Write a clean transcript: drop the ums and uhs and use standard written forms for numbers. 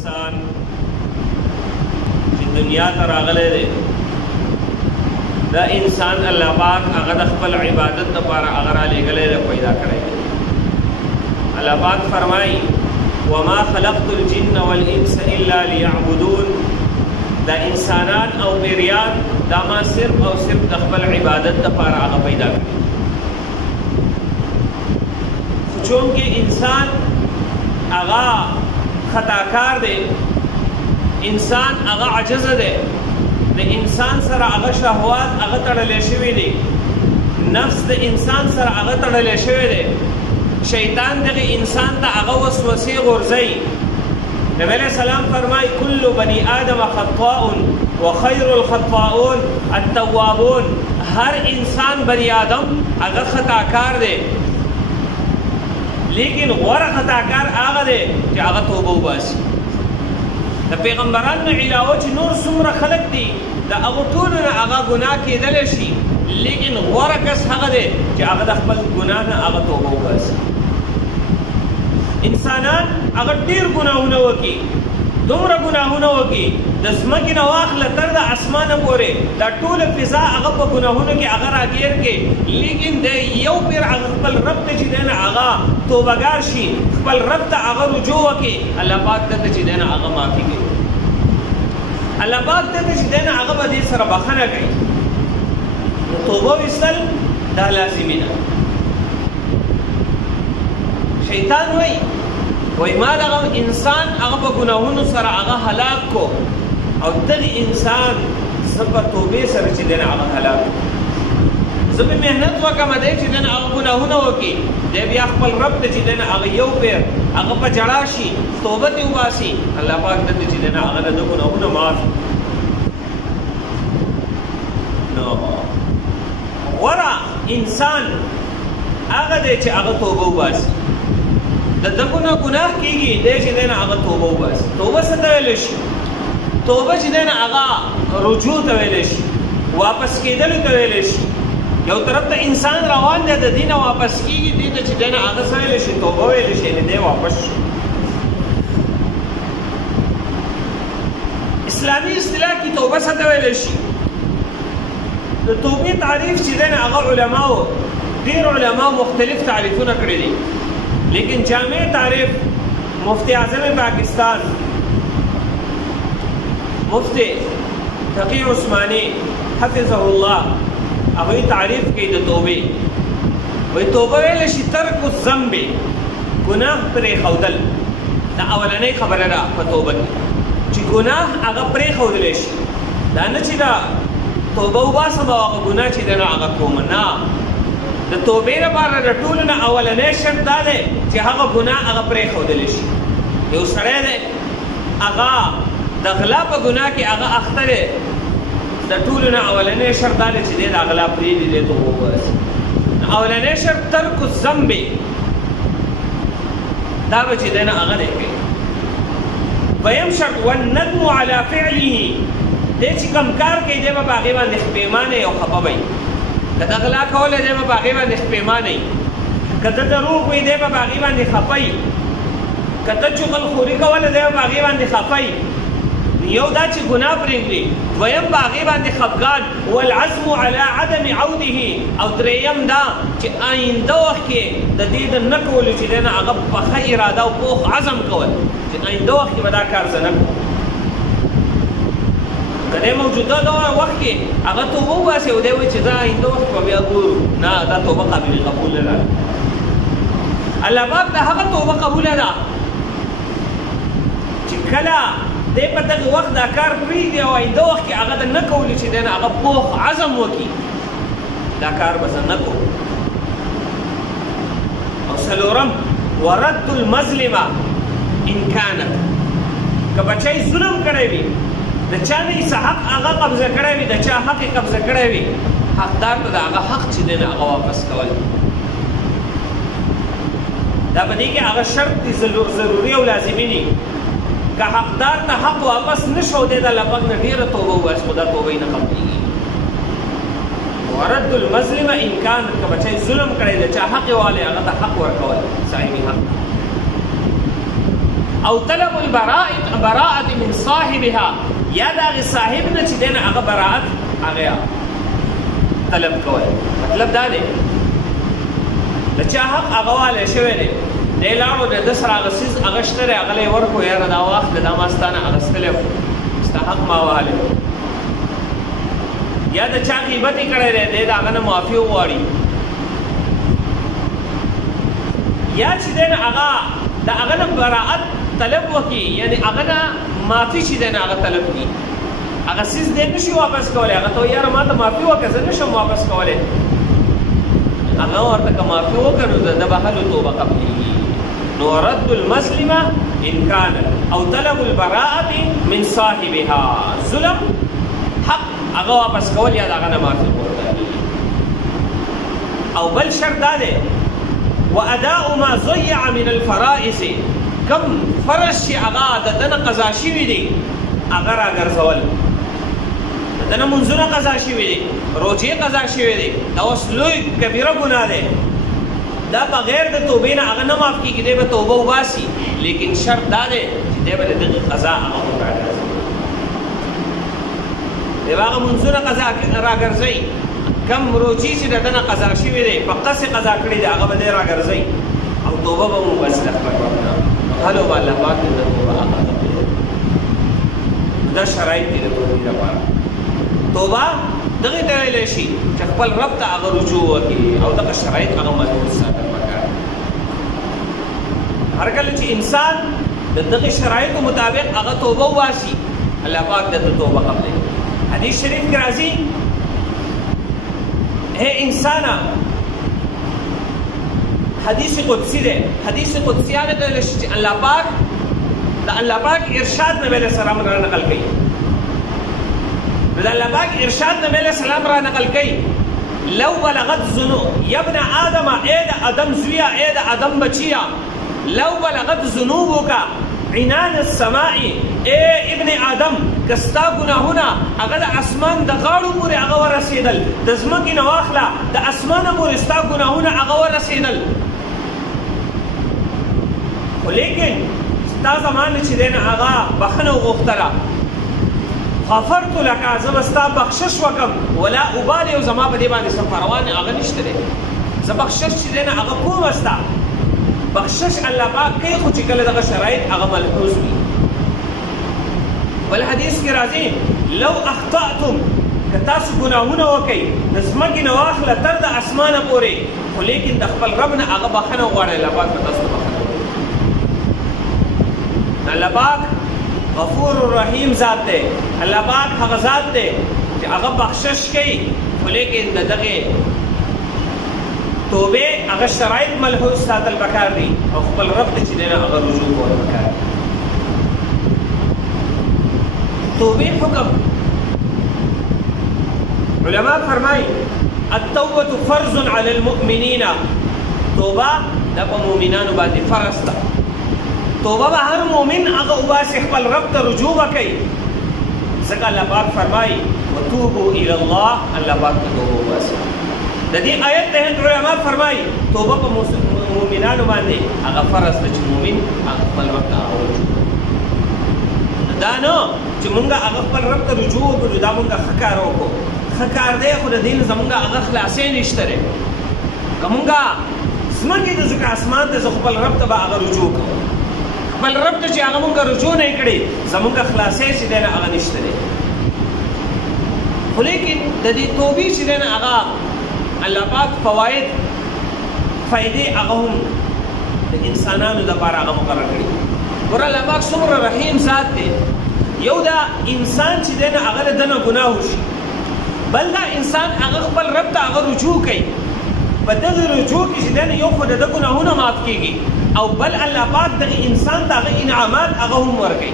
انسان چې دنیا ته راغلی دی دا انسان الله پاک هغه د خپل عبادت لپاره هغه را لېږلی دی پیدا کړی دی الله پاک فرمایي وما خلقت الجن والانس الا ليعبدون دا انسانان او پیریان دا ما صرف او صرف د خپل عبادت لپاره هغه پیدا کړی چونکه انسان هغه خطاکار دی انسان هغه عاجز دی د انسان سره هغه شهوات هغه تړلې شوی دی نفس د انسان سره هغه تړلې شوی دی شیطان دغه انسان ته هغه وسوسې غورځي نبی علیہ السلام فرمای کل بنی آدم خطاء وخیر الخطاؤون التوابون هر انسان بنی آدم هغه خطاکار دی لیکن غوره خطاکار هغه دی چې هغه توبه وباسي د پیغمبرانو علاوه چې نور څومره خلک دي د هغو ټولو نه هغه ګناه کېدلی شي لیکن غوره کس هغه دی چې هغه د خپل ګناه نه هغه توبه وباسي انسانان هغه ډېر ګناهونه وکړي دومره ګناهونه وکړي د ځمکې نه واخله تر د اسمانه پورې دا ټوله فضا هغه په ګناهونو کې هغه راګیر کړي لیکن د یو پیر هغه خپل رب ته چې دی نه هغه توبهګار شي خپل رب ته هغه رجوع وکړي الله پاک ته چې دی نه هغه معافي کوي الله پاک ته چې دی نه هغه به دې سره بخښنه کوي توبه ویستل دا لازمي ده شیطان وای ما دغه انسان هغه په ګناهونو سره هغه هلاک کو او دغه انسان زه په توبې سره چې دی نه هغه هلاک زه به محنت وکړم دی چې دی نه هغه ګناهونه وکړي دی بیا خپل رب ته چې دی نه هغه یو پیر هغه په جړا شي توبه دې وباسي الله پاک دته چې دی نه هغه د ګناهونه معاف نو غوره انسان هغه دی چې هغه توبه وباسي د دغه ګناه کیږي د چې دنه هغه توبه وباسي توبه څه ته ویل شي توبه چې دنه هغه رجوع ته ویل شي واپس کېدل ته ویل شي یو طرف ته انسان روان دی د دینه واپس کیږي دې ته چې دنه هغه څه ویل شي توبه ویل شي نه دی واپس شي اسلامي اصطلاح کې توبه څه ته ویل شي د توبې تعریف چې دنه هغه علماو ډېر علماو مختلف تعریفونه کړی دي لیکن جامع تعریف مفتی اعظم پاکستان مفتی تقی عثمانی حفظه الله هغه تعریف کوي د توبې وای توبه ویل شي ترک الذنب ګناه پرې خودل دا اولنۍ خبره ده په توبه کې چې ګناه هغه پرې خودل شي دا نه چې دا توبه وباسه دا هغه ګناه چې دا هغه کوم نه د توبې لپاره د ټولو نه اولنی شرط دا دی چې هغه ګناه هغه پرېښودلی شي یو سړی دی هغه د غلا په ګناه کې هغه اخته دی د ټولو نه اولنی شرط دا دی چې دی د غلا پرېږدي دی توبه وباسي اولنی شرط ترک الذنب دا به چې دی نه هغه دی کوي دویم شرط والندم علی فعله دی چې کوم کار کوي دی به په هغې باندې پښیمانه او خفه وي که د غلا کولی دی به په هغې باندې پښیمانه وي که ته دروغ وي دی به په هغې باندې خفه وي که ته چغلخوري کولی دی به په هغې باندې خفه وي یو دا چې ګناه پرېږدي دویم په هغې باندې خفګان والعزم علی عدم عوده او درېیم دا چې آینده وخت کې د دې د نه کولو چې دی نه هغه پخه اراده او پوخ عزم کول چې آینده وخت کې به دا کار زه نه کوم کله موجوده دا وخت کې هغه توبه وباسي او دی وایي چې دا آینده وخت به بیا ګورو نه دا توبه قابل قبول نه ده الله پاک د هغه توبه قبوله ده چې کله دی په دغه وخت دا کار پرېږدي او آینده وخت کې هغه د نه کولو چې دی نه هغه پوخ عزم وکړي دا کار به زه نه کوم او څلورم ورد المظلمه ان کانت که بچی ظلم کړی وي د چا نه یې څه حق هغه قبضه کړی وي د چا حق یې قبضه کړی وي حقدار ته د هغه حق چې دی نه هغه واپس کول دا په دې کې هغه شرط دي ضروري او لازمي دي که حقدار ته حق واپس نه شو دی د الله پاک نه ډېره توبه وباسي خو دا توبه یې نه قبلېږي ورد المظلمه ان کان که بچی ظلم کړی د چا حق یې والی هغه ته حق ورکول صاحبي حق او طلب البراءة من صاحبها یا دا غي صاحب نه چې دین هغه براءت هغه طلب کوي. مطلب دا دی چې حق هغه والے شوی دی د لاړو د سره هغه سیز هغه شتره هغه له ورکو یاره دا وخت د ماستانه هغه ستلف استحق ما والے یا د چا غیبت کړی دی دا هغه نه معافي وغواړي یا چې دین هغه دا هغه نه براءت طلب وکي یعنی هغه نه معافي چې دین هغه طلب کی هغه سیز دې نشي واپس کولای هغه ته یاره ما ته معافي وکړه زه نشم واپس کولای هغه ورته که معافي وکړو د بهلو توبه قبلي نو رد المسلمه ان كان او طلب البراءه من صاحبها ظلم حق هغه واپس کول یا هغه نه معافي ورته او بل شرط دا دی واداء ما ضيع من الفرائض کم فرض چې هغه د دنه قضا شوي دي هغه راګرځول د دنه منځونه قضا شوي دي روزې قضا شوي دي دا اوس لوی کبیره ګناه دی دا بغیر د توبې نه هغه نه معاف کېږي دی به توبه وباسي لیکن شرط دا دی چې دی به د دغې قضا هغه راګرځوي دی به هغه منځونه قضا راګرځوي کم روزې چې د دنه قضا شوي دی په قصې قضا کړي دی هغه به دی راګرځوي او توبه به مو وباسي د خپل رب نه هلو با الله پاک دې توبه هغه دا شرایط دي د توبې لپاره توبه دغه ته ویلی شي چې خپل رب ته هغه رجوع وکړي او دغه شرایط هغه ملحوظ ساتل پکار هر کله چې انسان د دغه شرایطو مطابق هغه توبه وباسي الله پاک دې توبه قبلوي حدیث شریف کې راځي اے انسانا حدیث قدسی ده حدیث قدسی هغه ته ویل شي چې الله پاک د الله پاک ارشاد نبی علیہ السلام را نقل کړي د الله پاک ارشاد نبی علیہ السلام را نقل کړي لو بلغت ذنوب یا ابن آدم اے د ادم زویا اے د ادم بچیا لو بلغت ذنوبک عنان السماء اے ابن آدم کستا گناهونه هغه د اسمان د غاړو پورې هغه ورسېدل د ځمکې نه واخله د اسمانه پورې ستا گناهونه هغه ورسېدل خو لیکن ستا زمانه چې دی نه هغه بخښنه وغوښتله غفرت لک زه به ستا بخشش وکړم ولا ابالي او زما په دې باندې څه پروا نه هغه نشته دی زه بخشش چې دی نه هغه کوم ستا بخشش الله پاک کوي خو چې کله دغه شرایط هغه ملحوظ وي بل حدیث کې راځي لو اخطأتم که تاسو ګناهونه وکئ د ځمکې نه واخله تر د اسمانه پورې خو لیکن د خپل رب نه هغه بخښنه وغواړئ الله پاک به تاسو ته بخښنه وکړي الله پاک غفور الرحیم ذات دی الله پاک هغه ذات دی چې هغه بخشش کوي خو لیکن د دغې توبې هغه شرایط ملحوظ ساتل پکار دي او خپل رب ته چې دی نه هغه رجوع کول پکار دي توبې حکم علماء فرمایي التوبة فرض على المؤمنين توبه د مؤمنانو باندې فرض ده توبه به هر مؤمن هغه وباسي خپل رب ته رجوع وکړي ځکه الله پاک فرمایي وتوبوا الى الله الله پاک ته توبه وباسي د دې آیت ته علماء فرمایي توبه په مؤمنانو باندې هغه فرض ده چې مؤمن هغه خپل رب ته رجوع دا نو چې مونږه هغه خپل رب ته رجوع وکړو دا مونږه ښه کار وکړو ښه کار دی خو د دې نه زمونږه هغه خلاصې نشته دی که مونږه ځمکې ته ځکه اسمان ته زه خپل رب ته به هغه رجوع کوم خپل رب ته چې هغه مونږه رجوع نه کړې زمونږه خلاصې چې دی نه هغه نشته دی خو لیکن د دې توبې چې دی نه هغه الله پاک فایدې هغه هم د انسانانو دپاره هغه مقرر کړي ګوره الله پاک څومره رحیم ذات دی یو دا انسان چې دی نه هغه له دنه ګناه وشي بل دا انسان هغه خپل رب ته هغه رجوع کوي په دغه رجوع کې چې دی نه یو خو د ده ګناهونه معاف کېږي او بل الله پاک دغه انسان ته هغه انعامات هغه هم ورکوي